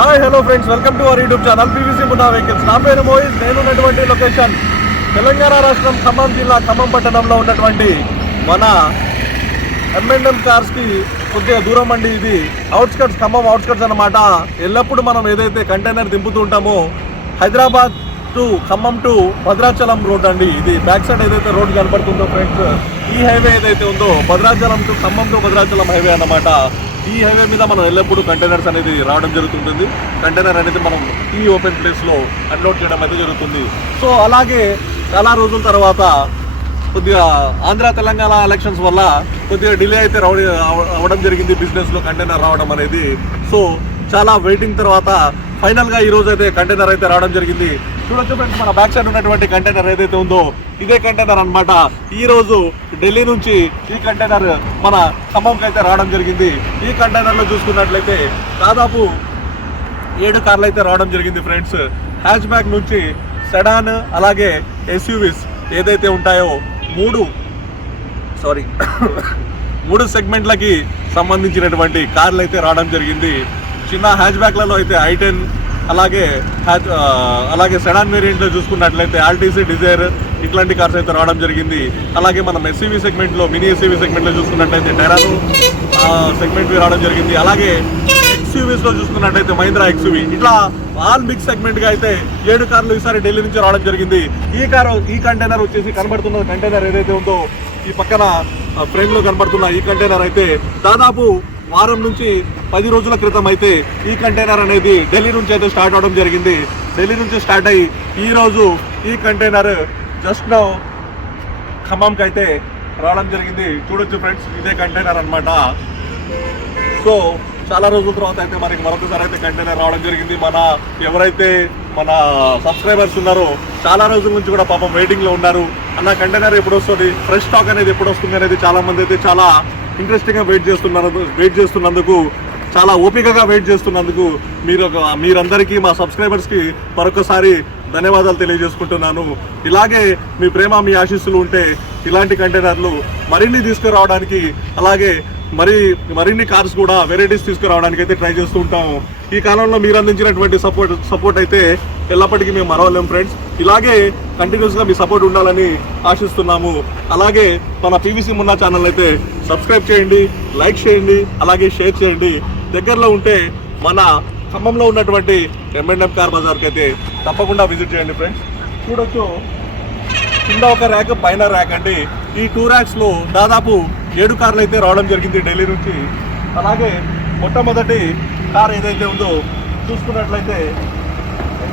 Hi hello friends welcome to our YouTube channel PVC Munna vehicles నా పేరు మోయిస్. నేను ఉన్నటువంటి లొకేషన్ తెలంగాణ రాష్ట్రం ఖమ్మం జిల్లా ఖమ్మం పట్టణంలో ఉన్నటువంటి మన ఎంఎన్ఎం కార్స్కి కొద్దిగా దూరం అండి ఇది. అవుట్స్కట్స్ ఖమ్మం అవుట్స్కట్స్ అన్నమాట. ఎల్లప్పుడూ మనం ఏదైతే కంటైనర్ దింపుతూ ఉంటామో Hyderabad to Khammam to Bhadrachalam road అండి ఇది. బ్యాక్ సైడ్ ఏదైతే రోడ్ కనపడుతుందో ఫ్రెండ్స్ ఈ హైవే ఏదైతే ఉందో Bhadrachalam to Khammam to Bhadrachalam highway అన్నమాట. ఈ హైవే మీద మనం ఎల్లప్పుడూ కంటైనర్స్ అనేది రావడం జరుగుతుంటుంది. కంటైనర్ అనేది మనం ఈ ఓపెన్ ప్లేస్లో అన్లోడ్ చేయడం అయితే జరుగుతుంది. సో అలాగే చాలా రోజుల తర్వాత కొద్దిగా ఆంధ్ర తెలంగాణ ఎలక్షన్స్ వల్ల కొద్దిగా డిలే అయితే రావడం అవ్వడం జరిగింది బిజినెస్లో కంటైనర్ రావడం అనేది. సో చాలా వెయిటింగ్ తర్వాత ఫైనల్గా ఈరోజు ఈ రోజు అయితే కంటైనర్ అయితే రావడం జరిగింది. చూడొచ్చు ఫ్రెండ్స్ మన బ్యాక్ సైడ్ ఉన్నటువంటి కంటైనర్ ఏదైతే ఉందో ఇదే కంటైనర్ అన్నమాట. ఈ రోజు ఢిల్లీ నుంచి ఈ కంటైనర్ మన ఖమ్మంకి అయితే రావడం జరిగింది. ఈ కంటైనర్లో చూసుకున్నట్లయితే దాదాపు ఏడు కార్లు అయితే రావడం జరిగింది ఫ్రెండ్స్ హ్యాచ్ బ్యాక్ నుంచి సెడాన్ అలాగే ఎస్యూవిస్ ఏదైతే ఉంటాయో మూడు సారీ మూడు సెగ్మెంట్లకి సంబంధించినటువంటి కార్లు అయితే రావడం జరిగింది. చిన్న హ్యాచ్ బ్యాక్లలో అయితే ఐటెన్ అలాగే హ్యాచ్ అలాగే సెడాన్ వేరియంట్లో చూసుకున్నట్లయితే ఆర్టీసీ డిజైర్ ఇట్లాంటి కార్స్ అయితే రావడం జరిగింది. అలాగే మనం ఎస్సీవీ సెగ్మెంట్లో మినీ ఎస్సీవీ సెగ్మెంట్లో చూసుకున్నట్లయితే టెరాను సెగ్మెంట్ రావడం జరిగింది. అలాగే ఎక్స్యూవీస్లో చూసుకున్నట్టయితే మహీంద్రా ఎక్స్యూవీ ఇట్లా ఆల్ మిక్స్ సెగ్మెంట్గా అయితే ఏడు కార్లు ఈసారి ఢిల్లీ నుంచి రావడం జరిగింది. ఈ కారు ఈ కంటైనర్ వచ్చేసి కనబడుతున్న కంటైనర్ ఏదైతే ఉందో ఈ పక్కన ఫ్రేమ్లో కనబడుతున్న ఈ కంటైనర్ అయితే దాదాపు వారం నుంచి పది రోజుల క్రితం అయితే ఈ కంటైనర్ అనేది ఢిల్లీ నుంచి అయితే స్టార్ట్ అవడం జరిగింది. ఢిల్లీ నుంచి స్టార్ట్ అయ్యి ఈ రోజు ఈ కంటైనర్ జస్ట్ నౌ ఖమ్మంకి అయితే రావడం జరిగింది. చూడొచ్చు ఫ్రెండ్స్ ఇదే కంటైనర్ అనమాట సో చాలా రోజుల తర్వాత అయితే మనకి మరొకసారి అయితే కంటైనర్ రావడం జరిగింది. మన ఎవరైతే మన సబ్స్క్రైబర్స్ ఉన్నారో చాలా రోజుల నుంచి కూడా పాపం వెయిటింగ్లో ఉన్నారు. అన్న కంటైనర్ ఎప్పుడు వస్తుంది? ఫ్రెష్ స్టాక్ అనేది ఎప్పుడు వస్తుంది అనేది చాలా మంది అయితే చాలా ఇంట్రెస్టింగ్గా వెయిట్ చేస్తున్నారు వెయిట్ చేస్తున్నందుకు చాలా ఓపికగా వెయిట్ చేస్తున్నందుకు మీరు ఒక- మీరందరికీ మా సబ్స్క్రైబర్స్కి మరొకసారి ధన్యవాదాలు తెలియజేసుకుంటున్నాను. ఇలాగే మీ ప్రేమ మీ ఆశీస్సులు ఉంటే ఇలాంటి కంటైనర్లు మరిన్ని తీసుకురావడానికి అలాగే మరి మరిన్ని కార్స్ కూడా వెరైటీస్ తీసుకురావడానికి అయితే ట్రై చేస్తూ ఉంటాము ఈ కాలంలో మీరు అందించినటువంటి సపోర్ట్ సపోర్ట్ అయితే ఎల్లప్పటికీ మేము మరవలేం ఫ్రెండ్స్. ఇలాగే కంటిన్యూస్గా మీ సపోర్ట్ ఉండాలని ఆశిస్తున్నాము. అలాగే మన పీవీసీ మున్నా ఛానల్ అయితే సబ్స్క్రైబ్ చేయండి లైక్ చేయండి అలాగే షేర్ చేయండి. దగ్గరలో ఉంటే మన ఖమ్మంలో ఉన్నటువంటి ఎంఎండ్ఎం కార్ బజార్కి అయితే తప్పకుండా విజిట్ చేయండి ఫ్రెండ్స్. చూడొచ్చు. కింద ఒక ర్యాక్ పైన ర్యాక్ అండి. ఈ టూ ర్యాక్స్లో దాదాపు ఏడు కార్లు అయితే రావడం జరిగింది ఢిల్లీ నుంచి. అలాగే మొట్టమొదటి కార్ ఏదైతే ఉందో చూసుకున్నట్లయితే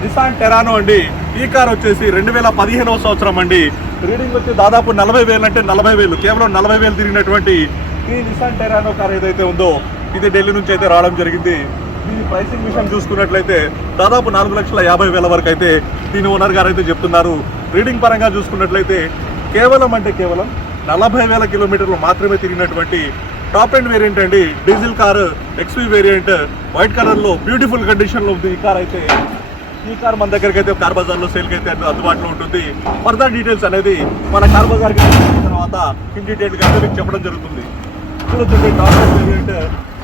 నిసాన్ టెరానో అండి. ఈ కార్ వచ్చేసి రెండు వేల పదిహేనవ సంవత్సరం అండి. రీడింగ్ వచ్చి దాదాపు నలభై వేలు అంటే నలభై వేలు కేవలం నలభై వేలు తిరిగినటువంటి ఈ నిసాన్ టెరానో కార్ ఏదైతే ఉందో ఇది ఢిల్లీ నుంచి అయితే రావడం జరిగింది. దీని ప్రైసింగ్ విషయం చూసుకున్నట్లయితే దాదాపు నాలుగు లక్షల యాభై వేల వరకు అయితే దీని ఓనర్ గారు అయితే చెప్తున్నారు. రీడింగ్ పరంగా చూసుకున్నట్లయితే కేవలం అంటే కేవలం నలభై వేల కిలోమీటర్లు మాత్రమే తిరిగినటువంటి టాప్ ఎండ్ వేరియంట్ అండి. Diesel car XV variant white కలర్లో బ్యూటిఫుల్ కండిషన్లో ఉంది. ఈ కార్ అయితే ఈ కార్ మన దగ్గరికి అయితే కార్ బజార్లో సేల్కి అయితే అందుబాటులో ఉంటుంది. ఫర్దర్ డీటెయిల్స్ అనేది మన కార్ బజార్కి తర్వాత ఇన్ డీటెయిల్గా అయితే మీకు చెప్పడం జరుగుతుంది. చూడొచ్చు టాప్ ఎండ్ వేరియంట్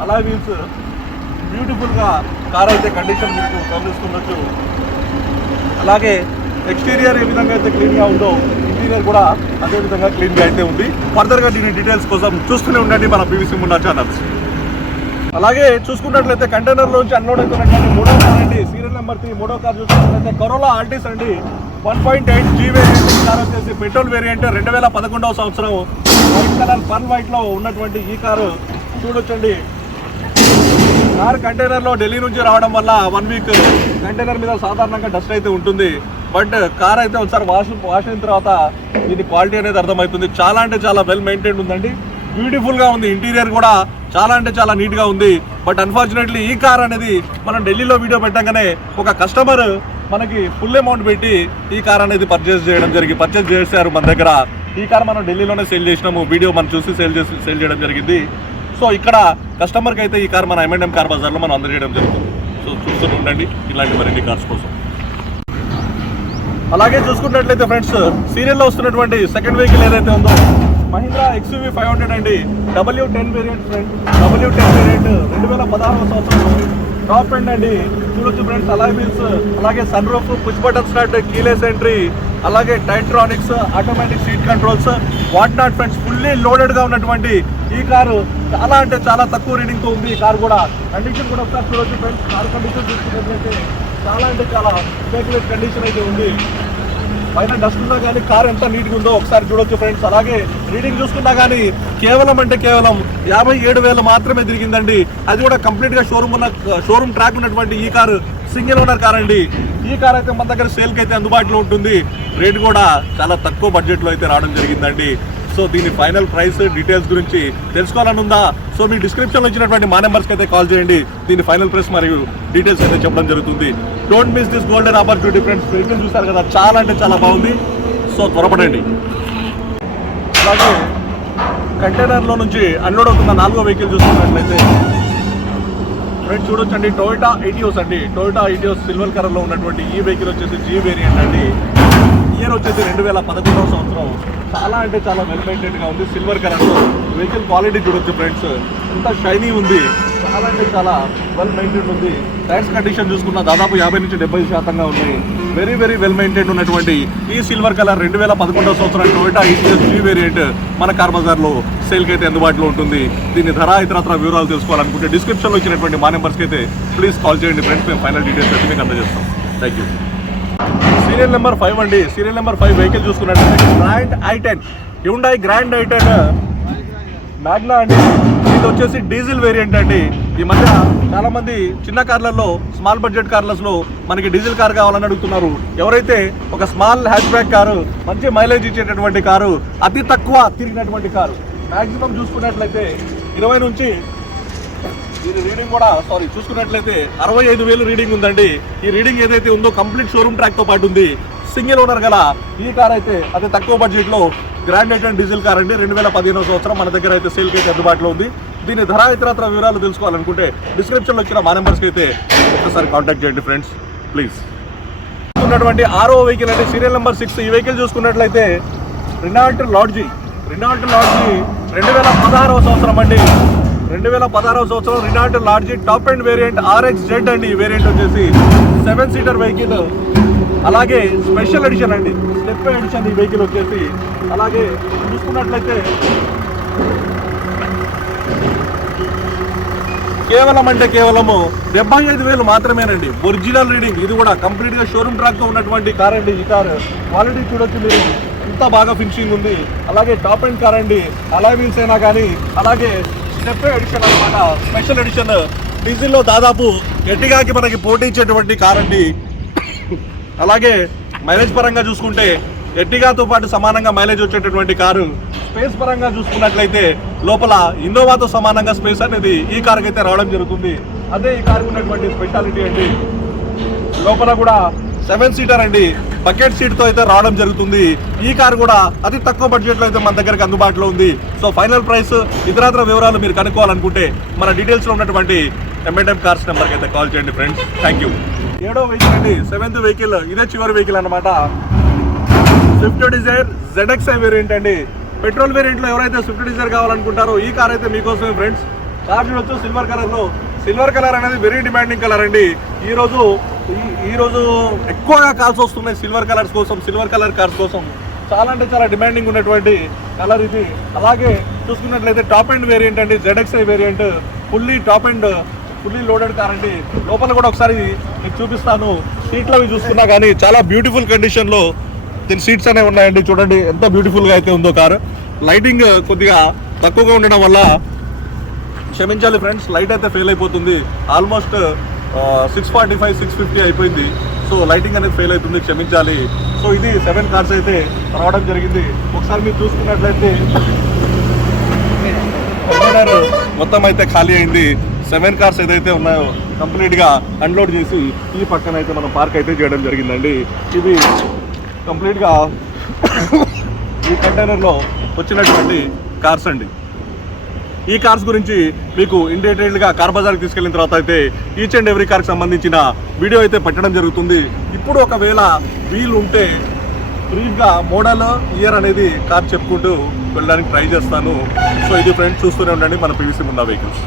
అలా వీల్స్ బ్యూటిఫుల్గా కార్ అయితే కండిషన్ మీకు గమనిస్తుండొచ్చు. అలాగే ఎక్స్టీరియర్ ఏ విధంగా అయితే క్లీన్గా ఉందో ఇంటీరియర్ కూడా అదే విధంగా క్లీన్ అయితే ఉంది. ఫర్దర్గా దీని డీటెయిల్స్ కోసం చూస్తూనే ఉండండి మన పీవీసీ మున్నా ఛానల్స్ అలాగే చూసుకున్నట్లయితే కంటైనర్ లోంచి అన్లోడ్ అవుతున్నటువంటి మూడో కార్ అండి. సీరియల్ నెంబర్ త్రీ మూడో కార్ చూసుకున్నట్లయితే కరోలా ఆల్టీస్ అండి. One point eight G variant car వచ్చేసి పెట్రోల్ వేరియంట్ రెండు వేల పదకొండవ సంవత్సరం. వైట్ కలర్ పన్ వైట్లో ఉన్నటువంటి ఈ కారు చూడొచ్చండి. కార్ కంటైనర్లో ఢిల్లీ నుంచి రావడం వల్ల వన్ వీక్ కంటైనర్ మీద సాధారణంగా డస్ట్ అయితే ఉంటుంది. బట్ కార్ అయితే ఒకసారి వాష్ వాష్ అయిన తర్వాత దీని క్వాలిటీ అనేది అర్థమవుతుంది. చాలా అంటే చాలా వెల్ మెయింటైన్ ఉందండి. బ్యూటిఫుల్గా ఉంది. ఇంటీరియర్ కూడా చాలా అంటే చాలా నీట్గా ఉంది. బట్ అన్ఫార్చునేట్లీ ఈ కార్ అనేది మనం ఢిల్లీలో వీడియో పెట్టగానే ఒక కస్టమర్ మనకి ఫుల్ అమౌంట్ పెట్టి ఈ కార్ అనేది పర్చేస్ చేయడం జరిగింది పర్చేస్ చేశారు మన దగ్గర. ఈ కార్ మనం ఢిల్లీలోనే సేల్ చేసినాము. వీడియో మనం చూసి సేల్ చేసి సేల్ చేయడం జరిగింది. సో ఇక్కడ కస్టమర్కి అయితే ఈ కార్ మన ఎంఎండ్ఎం కార్ బజార్లో మనం అందజేయడం జరుగుతుంది. సో చూస్తూనే ఉండండి. ఇలాంటి మరిన్ని కార్స్ కోసం. అలాగే చూసుకున్నట్లయితే ఫ్రెండ్స్ సీరియల్లో వస్తున్నటువంటి సెకండ్ వెహికల్ ఏదైతే ఉందో మహీంద్రా ఎక్స్యూవీ ఫైవ్ హండ్రెడ్ అండి. W ten variant friend W ten variant రెండు వేల పదహారవ సంవత్సరం టాప్ ఎండ్ అండి. చూడొచ్చు ఫ్రెండ్స్ అలాగే వీల్స్ అలాగే sunroof push button start keyless entry అలాగే టైట్రానిక్స్ automatic seat controls what not friends fully లోడెడ్గా ఉన్నటువంటి ఈ కారు చాలా అంటే చాలా తక్కువ రీడింగ్తో ఉంది ఈ కారు కూడా. కండిషన్ కూడా ఒకసారి చూడొచ్చు ఫ్రెండ్స్ కార్ కండిషన్ చూసుకున్నట్లయితే చాలా అంటే చాలా స్పేక్లెస్ కండిషన్ అయితే ఉంది. పైన డస్ట్ ఉన్నా కానీ కార్ ఎంత నీట్గా ఉందో ఒకసారి చూడొచ్చు ఫ్రెండ్స్. అలాగే రీడింగ్ చూసుకున్నా కానీ కేవలం అంటే కేవలం యాభై ఏడు వేలు మాత్రమే తిరిగిందండి. అది కూడా కంప్లీట్గా షోరూమ్ ఉన్న షోరూమ్ ట్రాక్ ఉన్నటువంటి ఈ కారు సింగిల్ ఓనర్ కార్ అండి. ఈ కార్ అయితే మన దగ్గర సేల్కి అయితే అందుబాటులో ఉంటుంది. రేట్ కూడా చాలా తక్కువ బడ్జెట్లో అయితే రావడం జరిగిందండి. సో దీని ఫైనల్ ప్రైస్ డీటెయిల్స్ గురించి తెలుసుకోవాలని ఉందా సో మీ డిస్క్రిప్షన్లో ఇచ్చినటువంటి మా నెంబర్స్కి అయితే కాల్ చేయండి. దీని ఫైనల్ ప్రైస్ మరియు డీటెయిల్స్ అయితే చెప్పడం జరుగుతుంది. Don't miss this golden opportunity friends vehicle చూసారు కదా చాలా అంటే చాలా బాగుంది. సో త్వరపడండి. అలాగే కంటైనర్లో నుంచి అన్లోడ్ అవుతున్న నాలుగో వెహికల్ చూసుకున్నట్లయితే ఫ్రెండ్స్ చూడొచ్చండి. టొయోటా ఎయిటియోస్ అండి. టొయోటా ఎయిటియోస్ సిల్వర్ కలర్లో ఉన్నటువంటి ఈ వెహికల్ వచ్చేసి జీ వేరియంట్ అండి. ఇయర్ వచ్చేసి రెండు వేల పదకొండవ సంవత్సరం. చాలా అంటే చాలా వెల్ మెయింటైన్గా ఉంది. సిల్వర్ కలర్లో. వెహికల్ క్వాలిటీ చూడొచ్చు ఫ్రెండ్స్ ఎంత షైనీ ఉంది. చాలా అంటే చాలా వెల్ మెయింటైన్ ఉంది. టైర్స్ కండిషన్ చూసుకున్న దాదాపు యాభై నుంచి డెబ్బై శాతంగా ఉన్నాయి వెరీ వెరీ వెల్ మెయింటైన్ ఉన్నటువంటి ఈ సిల్వర్ కలర్ రెండు వేల పదకొండవ సంవత్సరం టొయోటా ఈటీఎస్ జీ వేరియంట్ మన కార్ బజార్లో సేల్ అయితే అందుబాటులో ఉంటుంది. దీని ధర ఇతరత్ర వివరాలు తెలుసుకోవాలనుకుంటే డిస్క్రిప్షన్లో ఇచ్చినటువంటి మా నెంబర్స్కి అయితే ప్లీజ్ కాల్ చేయండి ఫ్రెండ్స్ మేము ఫైనల్ డీటెయిల్స్ అయితే మీకు అందజేస్తాం. Thank you serial number five అండి. సీరియల్ నెంబర్ ఫైవ్ వెహికల్ చూసుకున్నట్లయితే grand i ten Hyundai grand i ten Magna అండి. ఇది వచ్చేసి డీజిల్ వేరియంట్ అండి. ఈ మధ్య చాలామంది చిన్న కార్లలో స్మాల్ బడ్జెట్ కార్లస్లో మనకి డీజిల్ కార్ కావాలని అడుగుతున్నారు. ఎవరైతే ఒక స్మాల్ హ్యాచ్ బ్యాక్ కారు మంచి మైలేజ్ ఇచ్చేటటువంటి కారు అతి తక్కువ తిరిగినటువంటి కారు మ్యాక్సిమం చూసుకున్నట్లయితే ఇరవై నుంచి దీని రీడింగ్ కూడా సారీ చూసుకున్నట్లయితే అరవై ఐదు వేలు రీడింగ్ ఉందండి. ఈ రీడింగ్ ఏదైతే ఉందో కంప్లీట్ షోరూమ్ ట్రాక్తో పాటు ఉంది. సింగిల్ ఓనర్ గల ఈ కార్ అయితే అతి తక్కువ బడ్జెట్లో అండ్ డీజిల్ కార్ అండి. రెండు వేల పదిహేనవ సంవత్సరం మన దగ్గర అయితే సేల్ అయితే అందుబాటులో ఉంది. దీని ధర ఇతరత్ర వివరాలు తెలుసుకోవాలనుకుంటే డిస్క్రిప్షన్లో వచ్చిన మా నెంబర్స్కి అయితే ఒకసారి కాంటాక్ట్ చేయండి ఫ్రెండ్స్ ప్లీజ్ ఉన్నటువంటి ఆరో వెహికల్ అంటే సీరియల్ నెంబర్ సిక్స్ ఈ వెహికల్ చూసుకున్నట్లయితే రినాల్ట్ లాడ్జీ రినాల్ట్ లాడ్జీ రెండు వేల పదహారవ సంవత్సరం అండి. రెండు వేల పదహారవ సంవత్సరం Renault Lodgy top end variant RX Z అండి. ఈ వేరియంట్ వచ్చేసి సెవెన్ సీటర్ వెహికల్. అలాగే స్పెషల్ ఎడిషన్ అండి. స్టెప్ ఎడిషన్ ఈ వెహికల్ వచ్చేసి. అలాగే చూసుకున్నట్లయితే కేవలం అంటే కేవలము డెబ్బై ఐదు వేలు మాత్రమేనండి. Original reading. ఇది కూడా కంప్లీట్గా షోరూమ్ ట్రాక్తో ఉన్నటువంటి కార్ అండి ఈ కార్. క్వాలిటీ చూడొచ్చు మీరు. ఇంత బాగా ఫినిషింగ్ ఉంది. అలాగే టాప్ అండ్ కార్ అండి. అలా వీల్స్ అయినా కానీ అలాగే స్టెప్ ఎడిషన్ అనమాట స్పెషల్ ఎడిషన్ డీజిల్లో దాదాపు ఎట్టిగాకి మనకి పోటీ ఇచ్చేటువంటి కార్ అండి. అలాగే మైలేజ్ పరంగా చూసుకుంటే ఎట్టిగాతో పాటు సమానంగా మైలేజ్ వచ్చేటటువంటి కారు. స్పేస్ పరంగా చూసుకున్నట్లయితే లోపల ఇన్నోవాతో సమానంగా స్పేస్ అనేది ఈ కారుకి అయితే రావడం జరుగుతుంది. అదే ఈ కారు ఉన్నటువంటి స్పెషాలిటీ అండి. లోపల కూడా సెవెన్ సీటర్ అండి. బకెట్ సీట్తో అయితే రావడం జరుగుతుంది. ఈ కారు కూడా అతి తక్కువ బడ్జెట్లో అయితే మన దగ్గరకు అందుబాటులో ఉంది. సో ఫైనల్ ప్రైస్ ఇతరాతర వివరాలు మీరు కనుక్కోవాలనుకుంటే మన డీటెయిల్స్లో ఉన్నటువంటి ఎంఎండ్ఎం కార్స్ నెంబర్కి అయితే కాల్ చేయండి ఫ్రెండ్స్. థ్యాంక్ యూ ఏడో వెహికల్ అండి సెవెంత్ వెహికల్ ఇదే చివరి వెహికల్ అన్నమాట. స్విఫ్ట్ డిజైర్ జెడ్ఎక్స్ఐ వేరియంట్ అండి. పెట్రోల్ వేరియంట్లో ఎవరైతే స్విఫ్ట్ డిజైర్ కావాలనుకుంటారో ఈ కార్ అయితే మీకోసమే ఫ్రెండ్స్. కార్ చూడొచ్చు సిల్వర్ కలర్లో సిల్వర్ కలర్ అనేది వెరీ డిమాండింగ్ కలర్ అండి. ఈరోజు ఈరోజు ఈ- ఎక్కువగా కాల్స్ వస్తున్నాయి సిల్వర్ కలర్స్ కోసం సిల్వర్ కలర్ కార్స్ కోసం. చాలా అంటే చాలా డిమాండింగ్ ఉన్నటువంటి కలర్ ఇది. అలాగే చూసుకున్నట్లయితే టాప్ అండ్ వేరియంట్ అండి ZXI variant fully top end fully loaded car అండి. లోపల కూడా ఒకసారి మీకు చూపిస్తాను. సీట్లు అవి చూసుకున్నా కానీ చాలా బ్యూటిఫుల్ కండిషన్లో దీని సీట్స్ అనేవి ఉన్నాయండి. చూడండి ఎంత బ్యూటిఫుల్గా అయితే ఉందో కారు లైటింగ్ కొద్దిగా తక్కువగా ఉండడం వల్ల క్షమించాలి ఫ్రెండ్స్ లైట్ అయితే ఫెయిల్ అయిపోతుంది. Almost six forty five six fifty అయిపోయింది. సో లైటింగ్ అనేది ఫెయిల్ అవుతుంది క్షమించాలి. సో ఇది సెవెన్ కార్స్ అయితే రావడం జరిగింది. ఒకసారి మీరు చూసుకున్నట్లయితే కంటైనర్ మొత్తం అయితే ఖాళీ అయింది. సెవెన్ కార్స్ ఏదైతే ఉన్నాయో కంప్లీట్గా అన్లోడ్ చేసి ఈ పక్కన అయితే మనం పార్క్ అయితే చేయడం జరిగిందండి. ఇది కంప్లీట్గా ఈ కంటైనర్లో వచ్చినటువంటి కార్స్ అండి. ఈ కార్స్ గురించి మీకు ఇన్గా కార్ బజార్కి తీసుకెళ్ళిన తర్వాత అయితే ఈచ్ అండ్ ఎవ్రీ కార్కి సంబంధించిన వీడియో అయితే పెట్టడం జరుగుతుంది. ఇప్పుడు ఒకవేళ వీలు ఉంటే బ్రీఫ్గా మోడల్ ఇయర్ అనేది కార్ చెప్పుకుంటూ వెళ్ళడానికి ట్రై చేస్తాను. సో ఇది ఫ్రెండ్స్ చూస్తూనే ఉండండి మన పీవీసీ ముందా వెహికల్స్